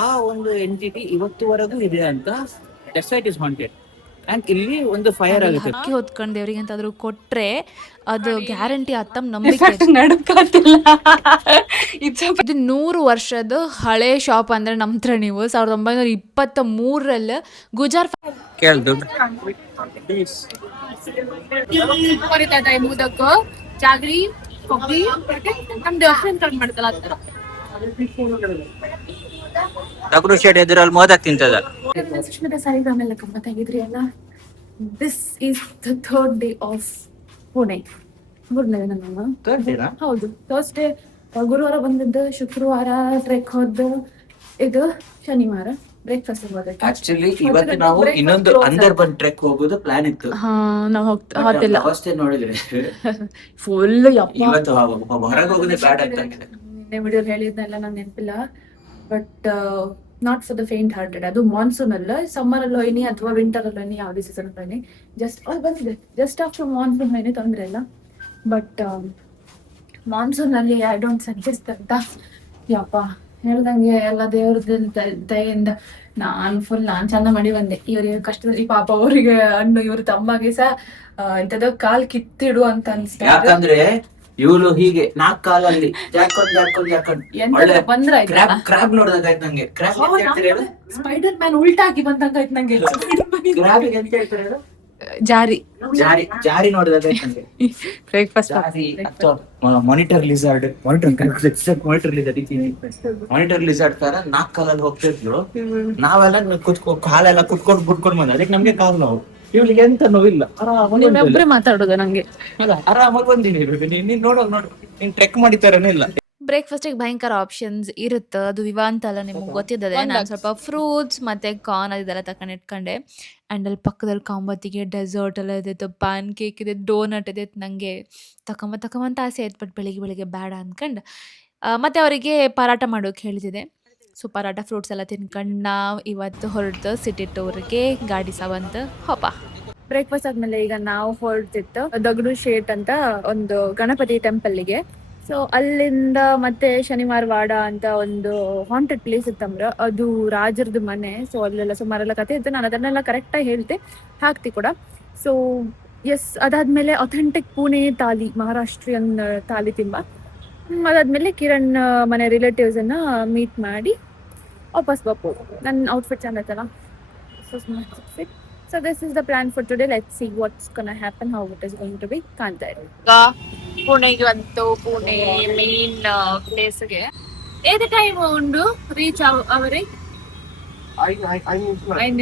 ಆ ಒಂದು ಎಂಟಿಟಿ ಇವತ್ತುವರೆಗೂ ಇದೆ ಅಂತ that site is haunted. And ಇಲ್ಲಿ ಒಂದು ಫೈರ್ ಆಗುತ್ತೆ. ಹಕ್ಕಿ ಹೊತ್ಕೊಂಡು ದೇವ್ರಿಗೆ ಎಂತಾದ್ರೂ ಕೊಟ್ರೆ ಅದು ಗ್ಯಾರಂಟಿ ಅತ್ತಮ್ ನಂಬಿಕೆ ನಡ್ಕತ್ತಿಲ್ಲ. ಇದು 100 ವರ್ಷದ ಹಳೆ ಶಾಪ್ ಅಂದ್ರೆ ನಮ್ತ್ರ ನೀವು 1923 ಗುಜಾರ್ ಮುದಕ್ ಜಾಗ್ರಿ ಕೊಬ್ಬರಿ ನಮ್ದು ಅಫ್ರನ್ ಕಟ್ ಮಾಡ್ತಲ್ಲ ಆತರ ತಗಡು ಶೇಡ್ ಎದುರಲ್ಲಿ ಮೋದಕ್ ತಿಂತದ. ಸುಷ್ಮಿತಾ ಸಾಲಿಗ್ರಾಮೆಲ್ಲ ಗಮ್ಮತ್ತಾಗಿದ್ರಿ ಅಲ್ಲ. This is the third day of Pune. ಮೂರನೇ ದಿನ. ಹೌದು, ಥರ್ಸ್ಡೇ ಗುರುವಾರ ಬಂದಿದ್ದು, ಶುಕ್ರವಾರ ಟ್ರೆಕ್ ಹೋದ್ದು, ಇದು ಶನಿವಾರ ಬ್ರೇಕ್ಫಾಸ್ಟ್ ಹೋದಕ್ಕೆ. ಆಕ್ಚುಲಿ ಇವತ್ತು ನಾವು ಇನ್ನೊಂದು ಅಂದರ್ ಬಂದ್ ಟ್ರೆಕ್ ಹೋಗೋದು ಪ್ಲಾನ್ ಇತ್ತು. ನಾವು ಹೋಗ್ತಿಲ್ಲ. ಅವಸ್ಥೆ ನೋಡಿದ್ರೆ ಫುಲ್ ಇವತ್ತು ಹೊರಗೆ ಹೋಗೋದೇ ಬ್ಯಾಡ್ ಆಗ್ತಾಗಿದೆ. ವಿಡಿಯೋ ಹೇಳಿದ್ನೆಲ್ಲ ನಂಗೆ ನೆನಪಿಲ್ಲ, but not for the faint hearted. ಅದು ಮಾನ್ಸೂನ್ ಅಲ್ಲ, ಸಮ್ಮರ್ ಅಲ್ಲಿ ಹೋಯ್ನಿ ಅಥವಾ ವಿಂಟರ್ ಅಲ್ಲಿ ಹೋಯ್ನಿ, ಯಾವುದೇ ಸೀಸನ್ ಹೋಯ್ನಿ. ಜಸ್ಟ್ ಬಂದಿದೆ ಜಸ್ಟ್ ಆಫ್ಟರ್ ಮಾನ್ಸೂನ್ ಹೋಯ್ನಿ, ತೊಂದ್ರೆ ಇಲ್ಲ. ಬಟ್ ಮಾನ್ಸೂನ್ ಅಲ್ಲಿ ಐ ಡೋಂಟ್ ಸಜೆಸ್ಟ್ ಅಂತ. ಯಪ್ಪ ಹೇಳ್ದಂಗೆ ಎಲ್ಲ ದೇವ್ರದ ದಯೆಯಿಂದ ನಾನ್ ಚಂದ ಮಾಡಿ ಬಂದೆ. ಇವ್ರಿಗೆ ಕಷ್ಟದಲ್ಲಿ ಪಾಪ ಅವ್ರಿಗೆ ಹಣ್ಣು, ಇವ್ರ ತಮ್ಮಗೆ ಸಹ ಇಂಥದ ಕಾಲ್ ಕಿತ್ತಿಡು ಅಂತ ಅನ್ಸ್ತಾ. ಯಾಕಂದ್ರೆ ಇವಳು ಹೀಗೆ 4 ಕಾಲಲ್ಲಿ ಬಂದ್ರ ಕ್ರಾಬ್ ನೋಡಿದಾಗಾಯ್ತು ನಂಗೆ. ಸ್ಪೈಡರ್ ಮ್ಯಾನ್ ಉಲ್ಟಾ ಹಾಕಿ ಬಂದಂಗಾಯ್ತು ನಂಗೆ. ಜಾರಿ ಜಾರಿ ನೋಡಿದಾಗಾಯ್ತು ನಂಗೆ. ಬ್ರೇಕ್ಫಾಸ್ಟ್ ಮಾನಿಟರ್ ಲಿಸಾರ್ಡ್ ತರ 4 ಕಾಲಲ್ಲಿ ಹೋಗ್ತಿದ್ಲು. ನಾವೆಲ್ಲ ಕಾಲೆಲ್ಲ ಕುತ್ಕೊಂಡು ಬಿಟ್ಕೊಂಡು ಬಂದ. ಅದಕ್ಕೆ ನಮ್ಗೆ ಕಾಲು ನೋವು. ಇವ್ಳಿಗೆ ಎಂತ ನೋವಿಲ್ಲ, ಒಬ್ರೆ ಮಾತಾಡೋದು ನಂಗೆ. ಆರಾಮಾಗಿ ಬಂದಿನಿ. ನೀನ್ ನೋಡು ನೀನ್ ಟ್ರೆಕ್ ಮಾಡಿತಾರನೇ ಇಲ್ಲ. ಬ್ರೇಕ್ಫಾಸ್ಟಿಗೆ ಭಯಂಕರ ಆಪ್ಷನ್ಸ್ ಇರುತ್ತೆ. ಅದು ವಿವಾಂತ ಅಲ್ಲ, ನಿಮ್ಗೆ ಗೊತ್ತಿದ್ದದೆ. ನಾನು ಸ್ವಲ್ಪ ಫ್ರೂಟ್ಸ್ ಮತ್ತು ಕಾರ್ನ್ ಅದೆಲ್ಲ ತಕೊಂಡು ಇಟ್ಕೊಂಡೆ. ಆ್ಯಂಡ್ ಅಲ್ಲಿ ಪಕ್ಕದಲ್ಲಿ ಕಾಂಬತ್ತಿಗೆ ಡೆಸರ್ಟ್ ಎಲ್ಲ ಇದ್ದಿತ್ತು, ಪ್ಯಾನ್ ಕೇಕ್ ಇದೆ, ಡೋನಟ್ ಇದೆ. ನನಗೆ ತಗೊಂಬಂತ ಆಸೆ ಆಯ್ತು, ಬಟ್ ಬೆಳಿಗ್ಗೆ ಬೇಡ ಅಂದ್ಕೊಂಡು ಮತ್ತು ಅವರಿಗೆ ಪರಾಟ ಮಾಡೋಕೆ ಹೇಳ್ತಿದ್ದೆ. ಸೊ ಪರಾಟ ಫ್ರೂಟ್ಸ್ ಎಲ್ಲ ತಿನ್ಕೊಂಡು ನಾವು ಇವತ್ತು ಹೊರಟು ಸಿಟಿ ಟೂರ್ಗೆ ಗಾಡಿ ಸಾವಂತ ಹೋಪ. ಬ್ರೇಕ್ಫಾಸ್ಟ್ ಆದ್ಮೇಲೆ ಈಗ ನಾವು ಹೊರಟಿತ್ತು ದಗಡು ಶೇಟ್ ಅಂತ ಒಂದು ಗಣಪತಿ ಟೆಂಪಲ್ಗೆ. ಸೊ ಅಲ್ಲಿಂದ ಮತ್ತೆ ಶನಿವಾರ ವಾಡ ಅಂತ ಒಂದು ಹಾಂಟೆಡ್ ಪ್ಲೇಸ್ ಇತ್ತಂದ್ರ, ಅದು ರಾಜರದ್ದು ಮನೆ. ಸೊ ಅಲ್ಲೆಲ್ಲ ಸುಮಾರೆಲ್ಲ ಕತೆ ಇತ್ತು. ನಾನು ಅದನ್ನೆಲ್ಲ ಕರೆಕ್ಟಾಗಿ ಹೇಳ್ತೆ, ಹಾಕ್ತಿ ಕೂಡ. ಸೊ ಎಸ್, ಅದಾದ್ಮೇಲೆ ಅಥೆಂಟಿಕ್ ಪುಣೆ ತಾಲಿ, ಮಹಾರಾಷ್ಟ್ರೀಯನ್ ತಾಲಿ ತಿಂಬ. ಅದಾದ್ಮೇಲೆ ಕಿರಣ್ ಮನೆ ರಿಲೇಟಿವ್ಸ್ ಅನ್ನ ಮೀಟ್ ಮಾಡಿ ವಾಪಸ್ ಬಪ್ಪು. ನನ್ನ ಔಟ್ಫಿಟ್ ಚಂದ ಐತಲ್ಲ, so this is the plan for today. Let's see what's gonna happen, how it is going to be. ಕಾಣ್ತಾ ಇದೆ ಪುಣೆಗೆ ಬಂತು. ಪುಣೆ ಮೇನ್ ಪ್ಲೇಸ್ಗೆ ಏದು ಟೈಮ್ ಉಂಡು ರೀಚ್ ಅವರೇ? 5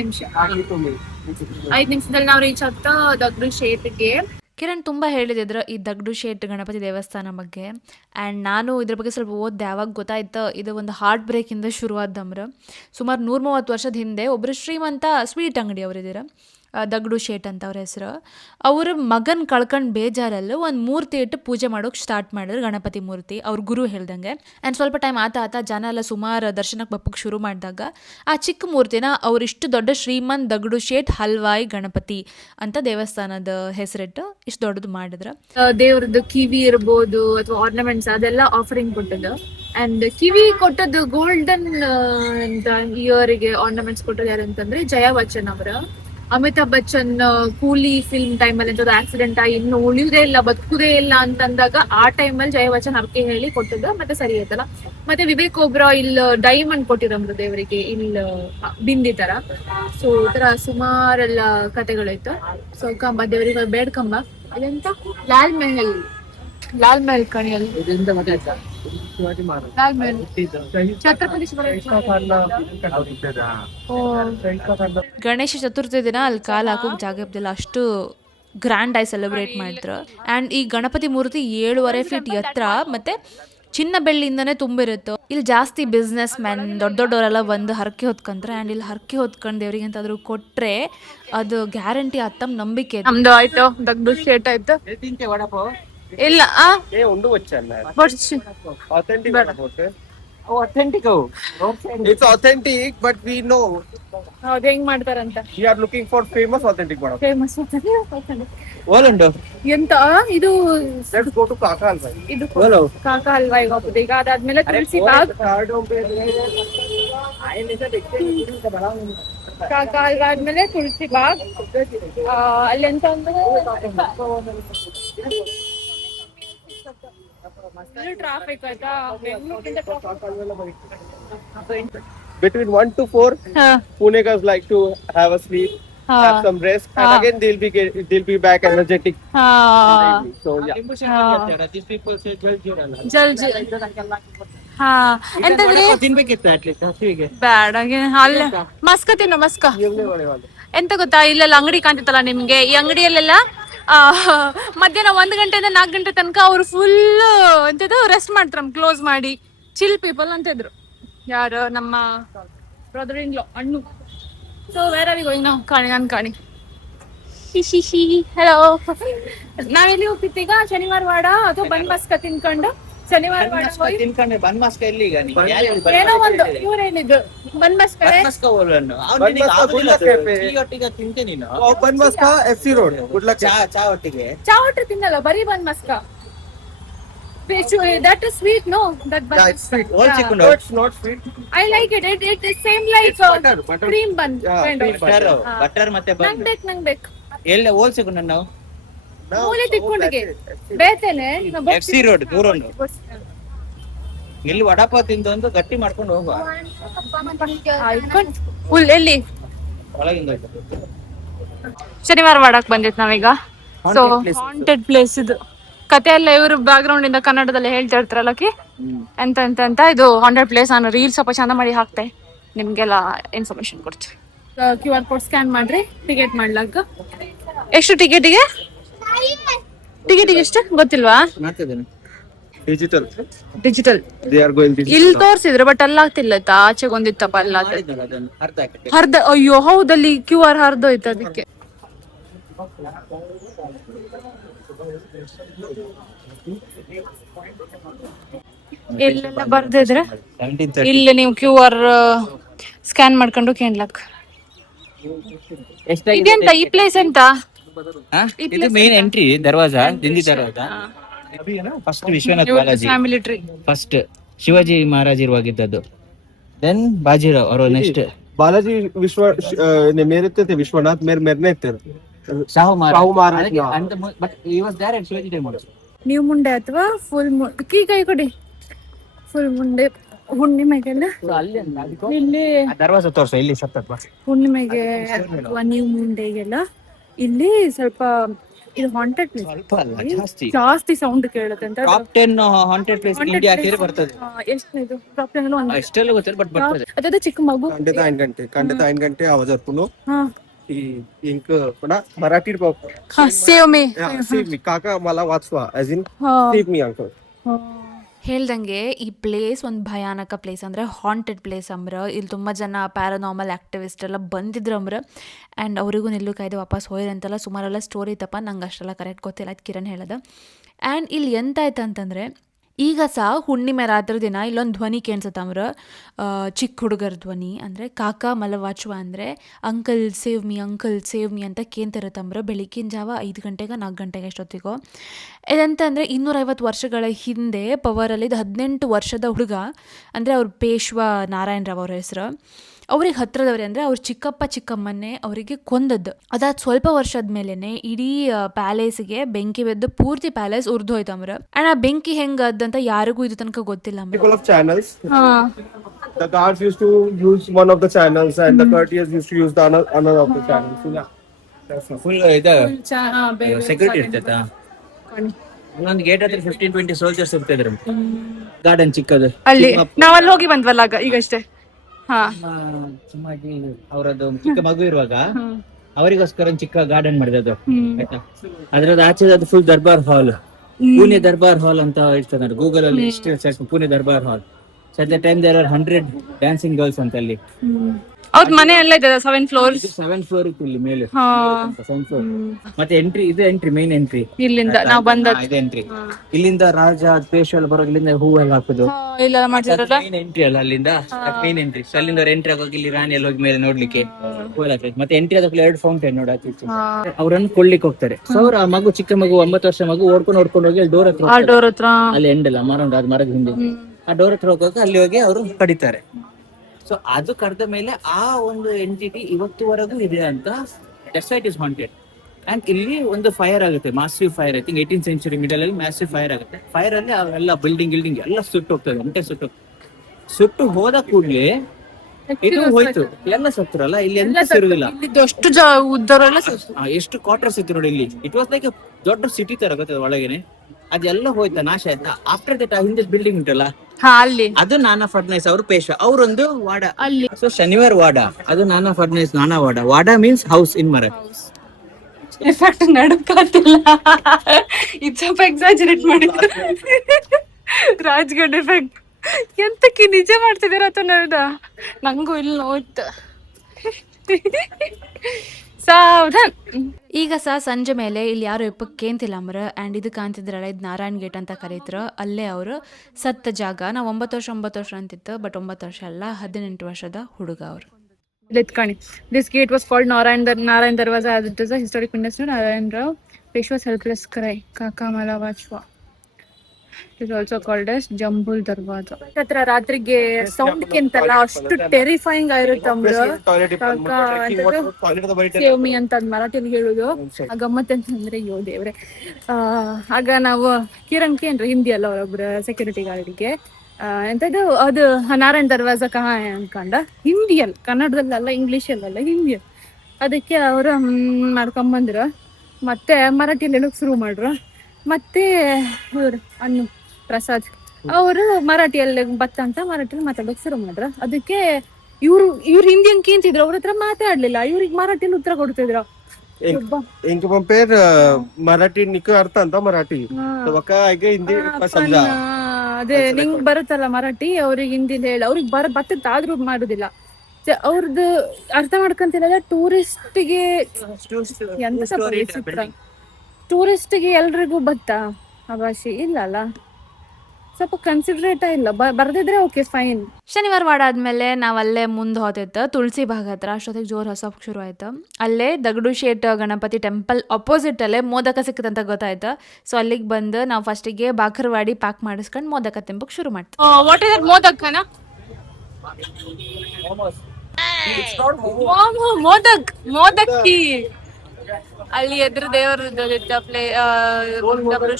ನಿಮಿಷದಲ್ಲಿ ನಾವು ರೀಚ್ ಆಗ್ತಾ ದಗಡು ಶೇಟ್ಗೆ. ಕಿರಣ್ ತುಂಬ ಹೇಳಿದ್ರು ಈ ದಗಡು ಶೇಟ್ ಗಣಪತಿ ದೇವಸ್ಥಾನ ಬಗ್ಗೆ. ಆ್ಯಂಡ್ ನಾನು ಇದ್ರ ಬಗ್ಗೆ ಸ್ವಲ್ಪ ಓದಿದೆ. ಆವಾಗ ಗೊತ್ತಾಯ್ತು ಇದು ಒಂದು ಹಾರ್ಟ್ ಬ್ರೇಕಿಂದ ಶುರುವಾದಮ್ರು. ಸುಮಾರು 130 ವರ್ಷದ ಹಿಂದೆ ಒಬ್ಬರು ಶ್ರೀಮಂತ ಸ್ವೀಟ್ ಅಂಗಡಿ ಅವರಿದ್ದೀರ, ದಗಡು ಶೇಟ್ ಅಂತ ಅವ್ರ ಹೆಸರು. ಅವ್ರ ಮಗನ ಕಳ್ಕೊಂಡು ಬೇಜಾರಲ್ಲೂ ಒಂದು ಮೂರ್ತಿ ಇಟ್ಟು ಪೂಜೆ ಮಾಡೋಕೆ ಸ್ಟಾರ್ಟ್ ಮಾಡಿದ್ರು, ಗಣಪತಿ ಮೂರ್ತಿ. ಅವ್ರ ಗುರು ಹೇಳ್ದಂಗೆ. ಆ್ಯಂಡ್ ಸ್ವಲ್ಪ ಟೈಮ್ ಆತ ಜನ ಎಲ್ಲ ಸುಮಾರು ದರ್ಶನಕ್ಕೆ ಬಪ್ಪಕ್ಕೆ ಶುರು ಮಾಡಿದಾಗ ಆ ಚಿಕ್ಕ ಮೂರ್ತಿನ ಅವರಿಷ್ಟು ದೊಡ್ಡ ಶ್ರೀಮಂತ್ ದಗಡು ಶೇಟ್ ಹಲ್ವಾಯಿ ಗಣಪತಿ ಅಂತ ದೇವಸ್ಥಾನದ ಹೆಸರಿಟ್ಟು ಇಷ್ಟು ದೊಡ್ಡದು ಮಾಡಿದ್ರು. ದೇವ್ರದ್ದು ಕಿವಿ ಇರ್ಬೋದು ಅಥವಾ ಆರ್ನಮೆಂಟ್ಸ್ ಅದೆಲ್ಲ ಆಫರಿಂಗ್ ಕೊಟ್ಟದ್ದು. ಅಂಡ್ ಕಿವಿ ಕೊಟ್ಟದ್ದು ಗೋಲ್ಡನ್ ಅಂತ ಇಯರ್ಗೆ ಆರ್ನಮೆಂಟ್ಸ್ ಕೊಟ್ಟದ್ದು ಯಾರು ಅಂತಂದ್ರೆ ಜಯಾ ಬಚ್ಚನ್ ಅವರ. ಅಮಿತಾಬ್ ಬಚ್ಚನ್ ಕೂಲಿ ಫಿಲ್ಮ್ ಟೈಮಲ್ಲಿ ಎಂತದ್ದು ಆಕ್ಸಿಡೆಂಟ್ ಆಗಿ ಇನ್ನು ಉಳಿಯುವುದೇ ಇಲ್ಲ, ಬದುಕುದೇ ಇಲ್ಲ ಅಂತಂದಾಗ ಆ ಟೈಮಲ್ಲಿ ಜಯ ಬಚ್ಚನ್ ಹರಕೆ ಹೇಳಿ ಕೊಟ್ಟಿದ್ದು. ಮತ್ತೆ ಸರಿ ಆಯ್ತಲ್ಲ. ಮತ್ತೆ ವಿವೇಕ್ ಒಬ್ರ ಇಲ್ಲಿ ಡೈಮಂಡ್ ಕೊಟ್ಟಿರೋದು ದೇವರಿಗೆ, ಇಲ್ಲಿ ಬಿಂದಿ ತರ. ಸೊ ಈ ತರ ಸುಮಾರೆಲ್ಲ ಕತೆಗಳಾಯ್ತು. ಸೊ ಕಂಬ ದೇವರಿಗೆ ಬೇಡ್ಕಂಬ ಅದೆಂತ ಲಾಲ್ ಮೆಹಲ್ ಕಣಿಯಲ್ಲಿ ಲಾಲ್ ಮೆಹಲ್ ಛತ್ರಪತಿ ಗಣೇಶ ಚತುರ್ಥಿ ದಿನ ಅಲ್ಲಿ ಕಾಲು ಹಾಕೋಕೆ ಜಾಗ ಇರ್ತಿಲ್ಲ, ಅಷ್ಟು ಗ್ರ್ಯಾಂಡ್ ಆಗಿ ಸೆಲೆಬ್ರೇಟ್ ಮಾಡಿದ್ರು. ಆ್ಯಂಡ್ ಈ ಗಣಪತಿ ಮೂರ್ತಿ 7.5 ಫೀಟ್ ಎತ್ತರ ಮತ್ತು ಚಿನ್ನ ಬೆಳ್ಳಿಯಿಂದನೇ ತುಂಬಿರುತ್ತೆ. ಇಲ್ಲಿ ಜಾಸ್ತಿ ಬಿಸ್ನೆಸ್ ಮ್ಯಾನ್ ದೊಡ್ಡವರೆಲ್ಲ ಬಂದು ಹರಕೆ ಹೊತ್ಕೊಂತಾರೆ. ಆ್ಯಂಡ್ ಇಲ್ಲಿ ಹರಕೆ ಹೊತ್ಕೊಂಡು ದೇವ್ರಿಗೆ ಎಂತಾದ್ರೂ ಕೊಟ್ಟರೆ ಅದು ಗ್ಯಾರಂಟಿ ಅತ್ತಮ್ ನಂಬಿಕೆ. ನಮ್ದು ಆಯ್ತು, ದಗಡು ಶೇಟ್ ಆಯ್ತು. ಇಲ್ಲ authentic. It's authentic, but we know ಹೌದು, ಹೆಂಗ್ ಮಾಡ್ತಾರಂತ. We are looking for famous authentic vada pav. Famous ಓಲುಂಡು ಎಂತ ಇದು Let's go to Kaka Halwa. ಇದು ಓಲೋ ಕಾಕಾ ಹಲ್ವಾ ಈಗ ಹೋಗ್ಬೋದು. ಈಗ ಅದಾದ್ಮೇಲೆ ತುಳಸಿ ಬಾಗ್, ಕಾಕಾ ಹಲ್ವಾ ಆದ್ಮೇಲೆ ತುಳಸಿ ಬಾಗ್. ಅಲ್ಲಿ ಎಂತ ಅಂದ್ರೆ ಟ್ರಾಫಿಕ್ ಆಯ್ತಾ. Between 1 to 4, Punekas like to have a sleep, have some rest, and again they'll be back energetic. So yeah. These people say Jal ಹಾ ಎಂತಂದ್ರೆ ತಿನ್ಬೇಕಿತ್ತು ಅಟ್ಲೀಸ್ಟ್ ಹಸಿವಿಗೆ. ಬ್ಯಾಡ ಅಲ್ಲ ಮಸ್ಕ ತಿನ್ನು ಮಸ್ಕ. ಎಂತ ಗೊತ್ತಾ, ಇಲ್ಲೆಲ್ಲ ಅಂಗಡಿ ಕಾಣ್ತಿತ್ತಲ್ಲ ನಿಮ್ಗೆ, ಈ ಅಂಗಡಿಯಲ್ಲೆಲ್ಲ ಮಧ್ಯಾಹ್ನ 1 ಗಂಟೆಯಿಂದ 4 ಗಂಟೆ ತನಕ ಅವ್ರು ಫುಲ್ ಎಂತದ್ದು ರೆಸ್ಟ್ ಮಾಡ್ತಾರ, ಕ್ಲೋಸ್ ಮಾಡಿ. ಚಿಲ್ ಪೀಪಲ್ ಅಂತ ಇದ್ರು. ಯಾರು ನಮ್ಮ ಬ್ರದರ್ ಇನ್ ಲಾ ಅಣ್ಣು. So where are we going now? ಕಾಣಿ ಹೆಲೋ. ನಾವೆಲ್ಲಿ ಹೋಗ್ತಿತ್ತೀಗ? ಶನಿವಾರ ವಾಡ ಅಥವಾ ಬನ್ ಮಸ್ಕ ತಿನ್ಕೊಂಡು ಶನಿವಾರ ವಾಡ ಹೋಗಿ ತಿನ್ಕೊಂಡೆ ಬನ್ ಮಸ್ಕ ಎಲ್ಲಿ ಈಗ ನೀನು? ಏನೋ ಒಂದು ಇವ್ರು ಹೇಳಿದ್ರು ಬನ್ ಮಸ್ಕ. ಒಟ್ಟಿಗೆ ತಿಂತೆ ನೀನು. Bun Maska, FC Road. Good luck. ಚಾ ಒಟ್ಟಿಗೆ ಚಾ ಒಟ್ಟು ತಿನ್ನಲ್ಲ, ಬರೀ bun maska. That is sweet, no? That bun. Yeah, it's sweet. ಓಲ್ ಚಿಕ್ಕುಂಡು. No, it's not sweet. I like it. It is same like Butter. cream bun. Yeah, kind of. cream butter ಮತ್ತೆ ಬನ್ ನಂಗ್ ಬೇಕು. ಎಲ್ಲ ಹೋಲ್ ಸಿಕ್ಕುಂಡು ನಾವು. Now, ಮೂಲೆ so ತಿಕ್ಕೊಂಡಿಗೆ that's it. ಬೇತೇನೆ. FC Road ದೂರ ಉಂಟು. ಇಲ್ಲಿ ವಡಾಪಾವ್ ತಿಂದು ಗಟ್ಟಿ ಮಾಡ್ಕೊಂಡು ಹೋಗುವ. ಎಲ್ಲಿ ಒಳಗಿಂದ ಶನಿವಾರ ವಾಡಕ್ ಬಂದಿತ್ತು ನಾವೀಗ. So Haunted place. Haunted place ಇದು. ಕತೆ ಎಲ್ಲ ಇವರು ಬ್ಯಾಕ್ ಗ್ರೌಂಡ್ ಇಂದ ಕನ್ನಡದಲ್ಲಿ ಹೇಳ್ತಾ ಇರ್ತಾರಲ್ಲ ಎಂತ ಇದು ಹಾಂಟೆಡ್ ಪ್ಲೇಸ್. ನಾನು ರೀಲ್ಸ್ ಸ್ವಲ್ಪ ಚಂದ ಮಾಡಿ ಹಾಕ್ತೆ, ನಿಮ್ಗೆಲ್ಲ ಇನ್ಫಾರ್ಮೇಶನ್ ಕೊಡ್ತೀವಿ. QR ಕೋಡ್ ಸ್ಕ್ಯಾನ್ ಮಾಡ್ರಿ ಟಿಕೆಟ್ ಮಾಡ್ಲಾಕ. ಎಷ್ಟು ಟಿಕೆಟಿಗೆ ಎಷ್ಟು ಗೊತ್ತಿಲ್ವಾ? ಮಾಡ್ತಿದ್ದೇನೆ. Digital. Digital They are going digital. ಇಲ್ಲಿ ತೋರ್ಸಿದ್ರು ಬಟ್ ಅಲ್ಲಾಗ್ತಿಲ್ಲ. ಆಚೆಗೆ ಒಂದಿತ್ತಪ್ಪ ಅಲ್ಲ ಮಾಡಿದ್ನಲ್ಲ ಅದನ್ನು ಅರ್ಧ ಹಾಕಿದ್ದೆ. ಹರ್ದ. ಅಯ್ಯೋ ಹೌದಲ್ಲಿ QR ಹರ್ದೋಯ್ತು ಅದಕ್ಕೆ. ಇಲ್ಲೆಲ್ಲ ಬರ್ದಿದ್ರೆ 1730. ಇಲ್ಲಿ ನೀವು QR ಸ್ಕ್ಯಾನ್ ಮಾಡ್ಕೊಂಡು ಕೇಳ್ಲಕ್. ಎಷ್ಟಾಗಿದೆ? ಇದೆಂತ ಈ ಪ್ಲೇಸ್ ಎಂತ? ಹಾ? ಇದು ಮೇನ್ ಎಂಟ್ರಿ ದರ್ವಾಜ, ದಿಂಡಿ ದರ್ವಾಜ. First Vishwanath Balaji, family tree. First Shivaji Maharaj ಇರುವಾಗಿದ್ದದ್ದು. ದೆನ್ ಬಾಜಿರಾವ್ ಅವರು ನೆಕ್ಸ್ಟ್ ಬಾಲಾಜಿ मेरे थे विश्वनाथ मेरे थे Shahu Shahu Maharaj. But he was there at Shivaji time also. ನೀವು ಮುಂಡೆ ಅಥವಾ ಫುಲ್ ಕೈ ಕೊಡಿ. ಫುಲ್ ಮುಂಡೆ ಹುಣ್ಣಿಮೆಗೆಲ್ಲ ಇಲ್ಲಿ ದರ್ವಾಜ ತೋರ್ಸು ಇಲ್ಲಿ ಸತ್ತತ್ವಾ. ಹುಣ್ಣಿಮೆಗೆ ಅಥವಾ ನೀವು ಮುಂಡೆಗೆಲ್ಲ ಇಲ್ಲಿ ಸ್ವಲ್ಪ ಇದು ಹಾಂಟೆಡ್ ಪ್ಲೇಸ್. ಸ್ವಲ್ಪ ಅಲ್ಲ ಜಾಸ್ತಿ. ಜಾಸ್ತಿ ಸೌಂಡ್ ಕೇಳುತ್ತೆ ಅಂತ. ಟಾಪ್ 10 ಹಾಂಟೆಡ್ ಪ್ಲೇಸ್ ಇಂಡಿಯಾ ಹಾಕಿದ್ರೆ ಬರ್ತದೆ. ಎಷ್ಟು ಇದು ಟಾಪ್ 10 ಒಂದು ಅಷ್ಟೆಲ್ಲ ಗೊತ್ತಿಲ್ಲ ಬಟ್ ಬರ್ತದೆ. ಅದೇ ಚಿಕ್ಕ ಮಗು. ಖಂಡಿತ 8 ಗಂಟೆ आवाज पूर्ण ಹಾ की इंक पण Marathi save me. Save me काका मला वाचवा as in ಹಾ save me uncle. ಹೇಳ್ದಂಗೆ ಈ ಪ್ಲೇಸ್ ಒಂದು ಭಯಾನಕ ಪ್ಲೇಸ್ ಅಂದರೆ ಹಾಂಟೆಡ್ ಪ್ಲೇಸ್ ಅಂಬ್ರ. ಇಲ್ಲಿ ತುಂಬ ಜನ ಪ್ಯಾರಾನಾರ್ಮಲ್ ಆ್ಯಕ್ಟಿವಿಸ್ಟ್ ಎಲ್ಲ ಬಂದಿದ್ರು ಅಂಬ್ರ. ಆ್ಯಂಡ್ ಅವರಿಗೂ ನಿಲ್ಲು ಕಾಯ್ದೆ ವಾಪಸ್ ಹೋಯ್ರಂತೆಲ್ಲ ಸುಮಾರೆಲ್ಲ ಸ್ಟೋರಿ ಇತ್ತಪ್ಪ. ನಂಗೆ ಅಷ್ಟೆಲ್ಲ ಕರೆಕ್ಟ್ ಗೊತ್ತಿಲ್ಲ, ಅದು ಕಿರಣ್ ಹೇಳೋದು. ಆ್ಯಂಡ್ ಇಲ್ಲಿ ಎಂತಾಯ್ತು ಅಂತಂದರೆ ಈಗ ಸಹ ಹುಣ್ಣಿಮೆ ರಾತ್ರಿ ದಿನ ಇಲ್ಲೊಂದು ಧ್ವನಿ ಕೇಳಿಸುತ್ತಂಬ್ರ. ಚಿಕ್ಕ ಹುಡುಗರ ಧ್ವನಿ ಅಂದರೆ ಕಾಕಾ ಮಲವಾಚುವ ಅಂದರೆ ಅಂಕಲ್ ಸೇವ್ ಮೀ ಅಂತ ಕೇಂತಿರುತ್ತಂಬ್ರ. ಬೆಳಗಿನ ಜಾವ 5 ಗಂಟೆಗೆ 4 ಗಂಟೆಗೆ ಎಷ್ಟೊತ್ತಿಗೋ. ಇದಂತಂದರೆ 250 ವರ್ಷಗಳ ಹಿಂದೆ ಪವರಲ್ಲಿದ್ದು 18 ವರ್ಷದ ಹುಡುಗ ಅಂದರೆ ಅವ್ರ ಪೇಶ್ವಾ ನಾರಾಯಣರಾವ್ ಅವ್ರ ಹೆಸರು. ಅವ್ರಿಗೆ ಹತ್ರದವ್ರೆ ಅಂದರೆ ಅವ್ರ ಚಿಕ್ಕಮ್ಮನ್ನೇ ಅವರಿಗೆ ಕೊಂದದ್ದು. ಅದಾದ ಸ್ವಲ್ಪ ವರ್ಷದ ಮೇಲೇ ಇಡೀ ಪ್ಯಾಲೇಸ್ಗೆ ಬೆಂಕಿ ಬಿದ್ದು ಪೂರ್ತಿ ಪ್ಯಾಲೇಸ್ ಉರ್ದು ಹೋಯ್ತಂಬ್ರ. ಆ್ಯಂಡ್ ಆ ಬೆಂಕಿ ಹೆಂಗದಂತ ಯಾರಿಗೂ ಇದು ತನಕ ಗೊತ್ತಿಲ್ಲ. People of channels. The guards used to use one of the channels and the courtiers used to use the another of the channels. So yeah. Full ಇದು ಸೆಕ್ಯೂರಿಟಿ ಇರ್ತೈತಾ. ಒಂದೊಂದು ಗೇಟ್ ಹತ್ರ 15-20 ಸೋಲ್ಜರ್ಸ್ ಇರ್ತಿದ್ರು. ಗಾರ್ಡನ್ ಚಿಕ್ಕದು ಅಲ್ಲಿ ನಾವಲ್ಲಿ ಹೋಗಿ ಬಂದ್ವಲ್ಲ ಈಗಷ್ಟೇ. ಸುಮ್ಮಾಗಿ ಅವರದ್ದು ಚಿಕ್ಕ ಮಗು ಇರುವಾಗ ಅವರಿಗೋಸ್ಕರ ಒಂದು ಚಿಕ್ಕ ಗಾರ್ಡನ್ ಮಾಡಿದ್ದು ಆಯ್ತಾ. ಅದ್ರದ್ದು ಆಚೆ ಅದು ಫುಲ್ ದರ್ಬಾರ್ ಹಾಲ್, ಪುಣೆ ದರ್ಬಾರ್ ಹಾಲ್ ಅಂತ ಇರ್ತದೆ ನೋಡಿ. ಗೂಗಲ್ ಅಲ್ಲಿ ಎಷ್ಟು Pune Darbar hall. So at the time there are 100 dancing girls ಅಂತ ಅಲ್ಲಿ. ಅವ್ರ ಮನೆ ಎಲ್ಲ ಇದೆ 7 ಫ್ಲೋರ್ಸ್. 7th ಫ್ಲೋರ್ ಇತ್ತು ಇಲ್ಲಿ ಮೇಲೆ. ಹಾ 7th ಫ್ಲೋರ್. ಮತ್ತೆ ಎಂಟ್ರಿ ಮೇನ್ ಎಂಟ್ರಿ ಇಲ್ಲಿಂದ ನಾವು ಬಂದ ಇದೆ ಎಂಟ್ರಿ. ಇಲ್ಲಿಂದ ರಾಜ ಪೇಶ್ವೆಲ್ಲ ಬರೋ ಇಲ್ಲಿಂದ ಹೂವೆಲ್ಲ ಹಾಕೋದು ಇಲ್ಲ ಮಾಡ್ತಿದ್ರಲ್ಲ ಮೇನ್ ಎಂಟ್ರಿ ಅಲ್ಲ, ಅಲ್ಲಿಂದ ಮೇನ್ ಎಂಟ್ರಿ. ಸೊ ಅಲ್ಲಿಂದ ಎಂಟ್ರಿ ಆಗೋಗಿ ಇಲ್ಲಿ ರಾಣಿ ಎಲ್ಲ ಹೋಗಿ ಮೇಲೆ ನೋಡ್ಲಿಕ್ಕೆ ಹೂವೆಲ್ಲ ಹಾಕೋದು. ಮತ್ತೆ ಎಂಟ್ರಿ ಆದ 2 ಫೌಂಟೇನ್ ನೋಡಕ್ಕೆ ಅವ್ರನ್ನ ಕೊಳ್ಳಿಕ್ಕೆ ಹೋಗ್ತಾರೆ. ಸೊ ಅವ್ರ ಆ ಮಗು, ಚಿಕ್ಕ ಮಗು 9 ವರ್ಷ ಮಗು ಓಡ್ಕೊಂಡು ಹೋಗಿ ಅಲ್ಲಿ ಡೋರ್ ಹತ್ರ ಆ ಡೋರ್ ಹತ್ರ ಅಲ್ಲಿ ಎಂಡಲ್ಲ ಮರದ ಹಿಂದೆ ಆ ಡೋರ್ ಹತ್ರ ಹೋಗುವಾಗ ಅಲ್ಲಿ ಹೋಗಿ ಅವರು ಕಡಿತಾರೆ. ಸೊ ಅದು ಕಡ್ದ ಮೇಲೆ ಆ ಒಂದು ಎಂಟಿಟಿ ಇವತ್ತುವರೆಗೂ ಇದೆ ಅಂತ ಡೆಸ್ಸೈಟ್ ಇಸ್ ಹಾಂಟೆಡ್. ಅಂಡ್ ಇಲ್ಲಿ ಒಂದು ಫೈರ್ ಆಗುತ್ತೆ, massive fire. I think 18th century middle ಅಲ್ಲಿ ಮಾಸಿವ್ ಫೈರ್ ಆಗುತ್ತೆ. ಫೈರ್ ಅಲ್ಲಿ ಅವೆಲ್ಲ ಬಿಲ್ಡಿಂಗ್ ಎಲ್ಲ ಸುಟ್ಟು ಹೋಗ್ತದೆ, ಗಂಟೆ ಸುಟ್ಟು ಹೋದ ಕೂಡಲೇ ಇದು ಹೋಯ್ತು, ಎಲ್ಲ ಸತ್ತರಲ್ಲ, ಇಲ್ಲಿ ಎಂತ ಸಿರುದಿಲ್ಲ. ಎಷ್ಟು ಉದ್ದರೆಲ್ಲ ಎಷ್ಟು ಕ್ವಾರ್ಟರ್ಸ್ ಇತ್ತು ನೋಡಿ ಇಲ್ಲಿ. ಇಟ್ ವಾಸ್ ಲೈಕ್ ದೊಡ್ಡ ಸಿಟಿ ತರ ಗೊತ್ತದ ಒಳಗೇನೆ. ಅದೆಲ್ಲ ಹೋಯ್ತಾ, ನಾಶ ಆಯ್ತಾ. ಆಫ್ಟರ್ ದಟ್ ಹಿಂದೆ ಬಿಲ್ಡಿಂಗ್ ಉಂಟಲ್ಲ ಅಲ್ಲಿ, ಅದು ನಾನಾ ಫಡ್ನೈಸ್ ಅವರು ಪೇಶ ಅವರೊಂದು ವಾಡ ಅಲ್ಲಿ. ಸೊ ಶನಿವಾರ ವಾಡ, ಅದು Nana Phadnavis Nana Wada. Wada means house in Marathi. Effect ನಡುಕಾತಿಲ್ಲ, ಇದು ಸ್ವಲ್ಪ ಎಕ್ಸಾಜರೇಟ್ ಮಾಡಿದ್ರು. ರಾಜ್ಗಡ್ ಎಫೆಕ್ಟ್ ಎಂತಕ್ಕೆ ನಿಜ ಮಾಡ್ತಿದ್ದೀರ ಅಥವಾ ನೋಡ, ನಂಗೂ ಇಲ್ಲಿ ನೋಯ್ತು. ಸಾವಧಾನ್. ಈಗ ಸಂಜೆ ಮೇಲೆ ಇಲ್ಲಿ ಯಾರು ಎಪ್ಪಕ್ಕೇಂತಿಲ್ಲ ಅಮ್ರ. ಆ್ಯಂಡ್ ಇದು ಕಾಣ್ತಿದ್ರಲ್ಲ, ಇದು ನಾರಾಯಣ್ ಗೇಟ್ ಅಂತ ಕರೀತಾರೆ. ಅಲ್ಲೇ ಅವರು ಸತ್ತ ಜಾಗ. ನಾವು 9 ವರ್ಷ ಅಂತಿತ್ತು, ಬಟ್ 9 ವರ್ಷ ಅಲ್ಲ, 18 ವರ್ಷದ ಹುಡುಗ ಅವರು. Litkani. This gate was called Narayan Darwaza as it is a historic witness to Narayan Rao Peshwa's helpless cry, Kaka Malavachwa. It is also called as Jambul Darwaza. ಹತ್ರ ರಾತ್ರಿಗೆ ಸೌಂಡ್ ಕಿಂತಲ್ಲ ಅಷ್ಟು ಟೆರಿಫೈಯಿಂಗ್ ಆಗಿರುತ್ತೆ. Save me ಅಂತ ಮರಾಠಿಯಲ್ಲಿ ಹೇಳುದು. ಆ ಗಮ್ಮತ್ ಅಂತಂದ್ರೆ ಅಯ್ಯೋ ದೇವ್ರೆ. ಆಗ ನಾವು ಕಿರಂಕಿ ಅಂದ್ರೆ ಹಿಂದಿ ಅಲ್ಲ, ಅವರೊಬ್ರು ಸೆಕ್ಯೂರಿಟಿ ಗಾರ್ಡ್ಗೆ ಎಂತದ್ದು ಅದು ನಾರಾಯಣ್ ದರ್ವಾಜ ಕಹ ಅನ್ಕೊಂಡ, ಹಿಂದಿಯಲ್ಲಿ, ಕನ್ನಡದಲ್ಲ, ಇಂಗ್ಲಿಷಲ್ಲ, ಹಿಂದಿಯಲ್ಲಿ. ಅದಕ್ಕೆ ಅವರು ಮಾಡ್ಕೊಂಬಂದ್ರು. ಮತ್ತೆ ಮರಾಠಿಯಲ್ಲಿ ಹೇಳಕ್ ಶುರು ಮಾಡ್ರು. ಮತ್ತೆ ಇವ್ರು ಅನ್ನು ಪ್ರಸಾದ್ ಅವರು ಮರಾಠಿಯಲ್ಲಿ ಅಂತ ಮರಾಠಿಯಲ್ಲಿ ಮಾತಾಡೋಕೆ ಶುರು ಮಾಡ್ರು. ಅದಕ್ಕೆ ಇವ್ರು ಹಿಂದಿ ಅಂಕಿಂತಿದ್ರು, ಅವ್ರ ಹತ್ರ ಮಾತಾಡ್ಲಿಲ್ಲ, ಇವ್ರಿಗೆ ಮರಾಠಿಯಲ್ಲಿ ಉತ್ತರ ಕೊಡ್ತಿದ್ರು. ಮರಾಠಿ ನಿಕ್ಕ ಅರ್ಥ ಅಂತ ಮರಾಠಿ ಅದೇ ನಿಂಗ್ ಬರುತ್ತಲ್ಲ ಮರಾಠಿ, ಅವ್ರಿಗೆ ಹಿಂದಿ ಹೇಳ, ಅವ್ರಿಗೆ ಬತ್ತತ್ತ ಆದ್ರೂ ಮಾಡುದಿಲ್ಲ. ಅವ್ರದ್ದು ಅರ್ಥ ಮಾಡ್ಕೊಂತಿಲ್ಲ. ಟೂರಿಸ್ಟ್ಗೆ ಟೂರಿಸ್ಟ್ಗೆ ಎಲ್ರಿಗೂ ಬತ್ತಾ ಆ ಭಾಷೆ ಇಲ್ಲ ಅಲ್ಲ, ಸ್ವಲ್ಪ ಕನ್ಸಿಡರೇಟ ಇಲ್ಲ. ಬರ್ದಿದ್ರೆ ಓಕೆ ಫೈನ್. ಶನಿವಾರ ವಾಡ ಆದ್ಮೇಲೆ ನಾವು ಅಲ್ಲೇ ಮುಂದೆ ಹೋತಿತ್ತು ತುಳಸಿ ಭಾಗ ಹತ್ರ. ಅಷ್ಟೊತ್ತಿಗೆ ಜೋರು ಹೊಸಕ್ಕೆ ಶುರು ಆಯ್ತು. ಅಲ್ಲೇ ದಗಡು ಶೇಟ್ ಗಣಪತಿ ಟೆಂಪಲ್ ಅಪೋಸಿಟ್ ಅಲ್ಲೇ ಮೋದಕ ಸಿಕ್ಕದಂತ ಗೊತ್ತಾಯ್ತು. ಸೊ ಅಲ್ಲಿಗೆ ಬಂದು ನಾವು ಫಸ್ಟಿಗೆ ಬಾಕರ್ವಾಡಿ ಪ್ಯಾಕ್ ಮಾಡಿಸ್ಕೊಂಡು ಮೋದಕ ತಿಂಬಕ್ಕೆ ಶುರು ಮಾಡ್ತೀವಿ. What is ಮೋದಕನ? ಮೋದಕ್ಕಿ ಅಲ್ಲಿ ಎದುರು ದೇವರದ್ದು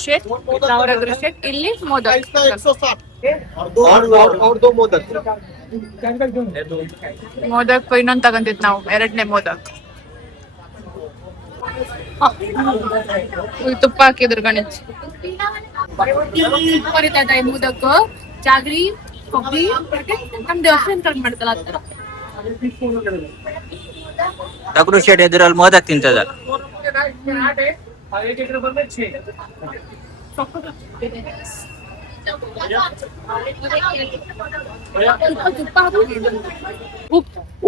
ಶೇಟ್, ನವರಗ್ರ ಶೇಟ್, ಇಲ್ಲಿ ಮೋದಕ್. ಮೋದಕ್ ಇನ್ನೊಂದು ತಗೊಂಡಿದ್ ನಾವು, 2ನೇ ಮೋದಕ್. ತುಪ್ಪ ಹಾಕಿದ್ರು ಗಣೇಶ್. ಬರೀತಾ ಮೋದಕ್, ಜಾಗ್ರಿ, ಕೊಬ್ಬರಿ, ನಮ್ ದೇವಸ್ಥಾನ ಕಟ್ ಮಾಡ್ತಲ್ಲ ಆ ತರ. ದಗಡು ಶೇಟ್ ಎದುರಲ್ಲಿ ಮೋದಕ್ ತಿಂತದ.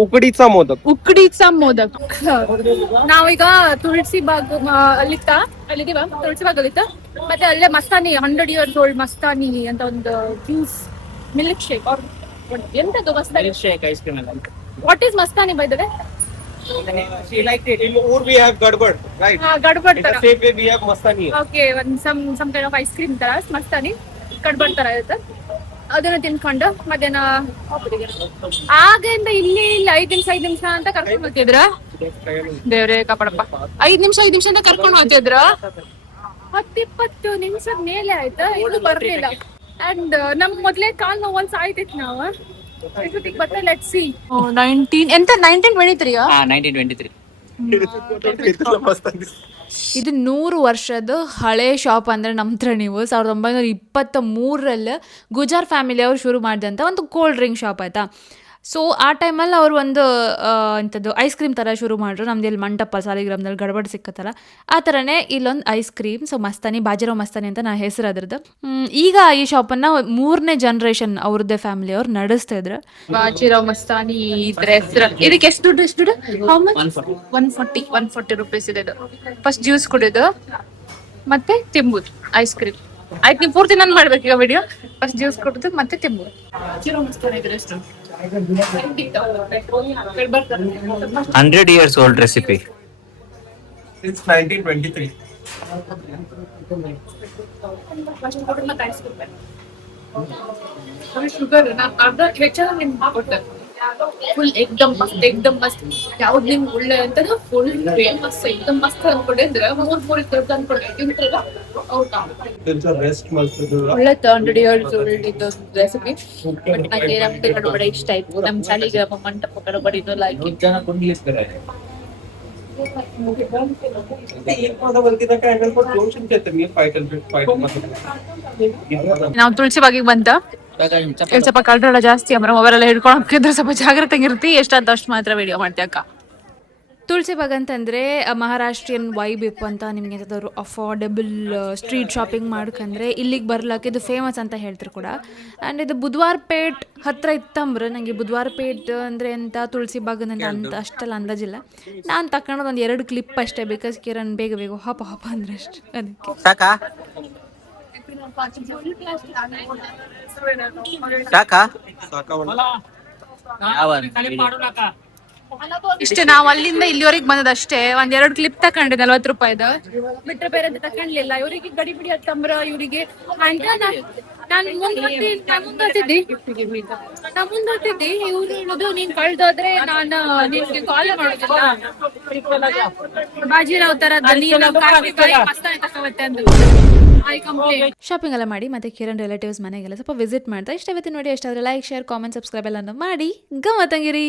ಉಕಡಿಚಾ ಮೋದಕ್. ನಾವೀಗ ತುಳಸಿ ಬಾಗ್ ಅಲ್ಲಿದ್ದೀವ, ತುಳಸಿ ಬಾಗ್ ಅಲ್ಲಿತ್ತ. ಮತ್ತೆ ಅಲ್ಲೇ ಮಸ್ತಾನಿ 100 years old ಮಸ್ತಾನಿ ಅಂತ ಒಂದು ಜ್ಯೂಸ್ ಮಿಲ್ಕ್ ಶೇಕ್. ಎಂತದ್ದು ಮಸ್ತಾನಿ ಶೇಕ್ ಐಸ್ ಕ್ರೀಮ್ ಅಲ್ಲ. What is Mastani by the way? She liked it. In Ur we have gadbad, right? Gadbad In ತರ. the same way we have mastani. Okay, ಒಂದು some kind of ice cream ತರ ಮಸ್ತಾನಿ ಗಡ್ಬಡ್ ತರ ಇರುತ್ತೆ. ಅದನ್ನ ತಿನ್ಕೊಂಡು ಮಧ್ಯಾಹ್ನ ಆಗಿಂದ ಇಲ್ಲಿ 5 ನಿಮಿಷ ಅಂತ ಕರ್ಕೊಂಡು ಹೋಗ್ತಿದ್ರ. ದೇವ್ರೇ ಕಾಪಾಡಪ್ಪ. 5 ನಿಮಿಷ ಅಂತ ಕರ್ಕೊಂಡು ಹೋಗ್ತಿದ್ರ. 10-20 ನಿಮಿಷದ ಮೇಲೆ ಆಯ್ತಾ, ಇದು ಬರ್ಲಿಲ್ಲ. ಅಂಡ್ ನಮ್ ಮೊದ್ಲೇ ಕಾಲ್ ನೋವು ಒಂದ್ ಸಾಯ್ತಿತ್ತು. ನಾವು ಲೆಟ್ಸ್ ಸಿ 1923 ಇದು 100 ವರ್ಷದ ಹಳೆ ಶಾಪ್ ಅಂದರೆ ನಂತರ ನೀವು 1923ರಲ್ಲಿ ಗುಜಾರ್ ಫ್ಯಾಮಿಲಿ ಅವರು ಶುರು ಮಾಡಿದಂಥ ಒಂದು ಕೋಲ್ಡ್ ಡ್ರಿಂಕ್ ಶಾಪ್ ಆಯಿತಾ. ಸೊ ಆ ಟೈಮಲ್ಲಿ ಅವ್ರು ಒಂದು ಇಂಥದ್ದು ಐಸ್ ಕ್ರೀಮ್ ಥರ ಶುರು ಮಾಡ್ರು. ನಮ್ದು ಇಲ್ಲಿ ಮಂಟಪ ಸಾಲಿಗ್ರಾಮದಲ್ಲಿ ಗಡ್ಬಡ್ ಸಿಕ್ಕತ್ತಲ್ಲ ಆ ಥರನೇ ಇಲ್ಲೊಂದು ice cream. So Mastani, Bajirao Mastani ಅಂತ ನಾ ಹೆಸರು ಅದ್ರದ್ದು. ಈಗ ಈ ಶಾಪನ್ನು 3ನೇ ಜನರೇಷನ್ ಅವ್ರದ್ದೇ ಫ್ಯಾಮಿಲಿ ಅವ್ರು ನಡೆಸ್ತಾ ಇದ್ರು. ಬಾಜಿರಾವ್ ಮಸ್ತಾನಿ ಇದ್ರ ಹೆಸರು. ಇದಕ್ಕೆ ಎಷ್ಟು ದುಡ್ಡು? How much? 140 rupees ಇದೆ. ಫಸ್ಟ್ ಜ್ಯೂಸ್ ಕುಡಿಯೋದು ಮತ್ತೆ ತಿಂಬುದು ಐಸ್ ಕ್ರೀಮ್. ಆಯ್ತು, ನೀವು ಪೂರ್ತಿ ನಾನು ಮಾಡ್ಬೇಕು ಈಗ ವಿಡಿಯೋ. ಫಸ್ಟ್ ಜ್ಯೂಸ್ ಕುಡಿದು ಮತ್ತೆ ತಿಂಬುದು. ಬಾಜಿರಾವ್ ಮಸ್ತಾನಿ ಇದ್ರ ಹೆಸರು. 100 years old recipe. It's 1923. Sugar ಅರ್ಧ ಹೆಚ್ಚಳ ನಿಮ್ಗೆ ಕೊಟ್ಟೆ. ಫುಲ್ ಎಕ್ದಮ್ ಮಸ್ತ್. ಯಾವ್ದು ನಿಮ್ಗೆ ಒಳ್ಳೆ ಅಂತಂದ್ರೆ ಫುಲ್ ಫೇಮಸ್ ಎಕ್ದಮ್ ಮಸ್ತ್ ಅನ್ಕೊಂಡಿದ್ರೆ 3 ಇತ್ತು ಅನ್ಕೊಂಡೆ. It's a best mustard. ಒಳ್ಳೆ 100 years old ಇದು ರೆಸಿಪಿ. ಬಟ್ ನಂಗೆ ನಮ್ದು ಕಡಬಡ ಇಷ್ಟ ಆಯ್ತು. ನಮ್ಮ ಸಾಲಿಗ್ರಾಮ ಮಂಟಪ ಕಡಬಡಿನೂ ಲೈಕ್ ಜನ ಕೊಂಡ್ಲಿಸ್ತಾರೆ. ನಾವು ತುಳಸಿ ಬಾಗಿಗೆ ಬಂತ ಸ್ವಲ್ಪ ಕಳ್ರಲ್ಲ ಜಾಸ್ತಿ ಅಮ್ರ ಮೊಬೈಲ್ ಎಲ್ಲ ಹಿಡ್ಕೊಂಡು ಸ್ವಲ್ಪ ಜಾಗ್ರತೆಗಿರ್ತಿ. ಎಷ್ಟಾದ ಅಷ್ಟು ಮಾತ್ರ ವಿಡಿಯೋ ಮಾಡ್ತೀವಿ ಅಕ್ಕ. ತುಳಸಿ ಬಾಗ್ ಅಂತಂದರೆ ಮಹಾರಾಷ್ಟ್ರೀಯನ್ ವೈಬ್ ಇಪ್ಪು ಅಂತ ನಿಮಗೆ ಎಂಥದಾದ್ರು ಅಫೋರ್ಡೆಬಲ್ ಸ್ಟ್ರೀಟ್ ಶಾಪಿಂಗ್ ಮಾಡ್ಕಂದ್ರೆ ಇಲ್ಲಿಗೆ ಬರ್ಲಕ್ಕೆ ಇದು ಫೇಮಸ್ ಅಂತ ಹೇಳ್ತಾರೆ ಕೂಡ. ಆ್ಯಂಡ್ ಇದು ಬುಧವಾರ ಪೇಟ್ ಹತ್ತಿರ ಇತ್ತಂಬ್ರೆ. ನನಗೆ ಬುಧವಾರ ಪೇಟ್ ಅಂದರೆ ಅಂತ ತುಳಸಿ ಬಾಗನಂತ ಅಂತ ಅಷ್ಟೆಲ್ಲ ಅಂದಾಜಿಲ್ಲ. ನಾನು ತಗೊಂಡೋದು ಒಂದು 2 ಕ್ಲಿಪ್ ಅಷ್ಟೇ, ಬಿಕಾಸ್ ಕಿರಣ್ ಬೇಗ ಹಾಪ ಅಂದ್ರೆ ಅಷ್ಟು ಅದಕ್ಕೆ. ಸಾಕಾ ಸಾಕಾ ಇಷ್ಟೇ. ನಾವು ಅಲ್ಲಿಂದ ಇಲ್ಲಿವರೆಗೆ ಬಂದದಷ್ಟೇ. 2 ಕ್ಲಿಪ್ ತಕೊಂಡೆ 40 ರೂಪಾಯಿದ. ಬಿಟ್ರೆ ಬೇರೆ ತಕೊಂಡ್ಲಿಲ್ಲ. ಇವರಿಗೆ ಗಡಿ ಬಿಡಿ ಹತ್ತಂಬ್ರ ಇವರಿಗೆ ನಾನು ಮುಂದೋಗ್ತಿದ್ದೆ ಇವ್ರು ಹೇಳುದು ನೀನ್ ಕಳ್ದೋದ್ರೆ ನಾನು ನಿನ್ಗೆ ಕಾಲ್ ಮಾಡೋದಿಲ್ಲ. ಬಾಜಿರಾವ್ ತರದ್ದು ನೀನು ಮಸ್ತಾನೆ ತಗೋತ್ತೆ ಅಂದ್ರು. ಶಾಪಿಂಗ್ ಎಲ್ಲ ಮಾಡಿ ಮತ್ತೆ ಕಿರಣ್ ರಿಲೇಟಿವ್ಸ್ ಮನೆಗೆಲ್ಲ ಸ್ವಲ್ಪ ವಿಸಿಟ್ ಮಾಡ್ತಾ ಇಷ್ಟ ಇವತ್ತಿನ ನೋಡಿ. ಎಷ್ಟಾದ್ರೆ ಲೈಕ್, ಶೇರ್, ಕಾಮೆಂಟ್, ಸಬ್ಸ್ಕ್ರೈಬ್ ಎಲ್ಲ ಮಾಡಿ ಗಮ್ಮತ್ತಂಗಿರಿ.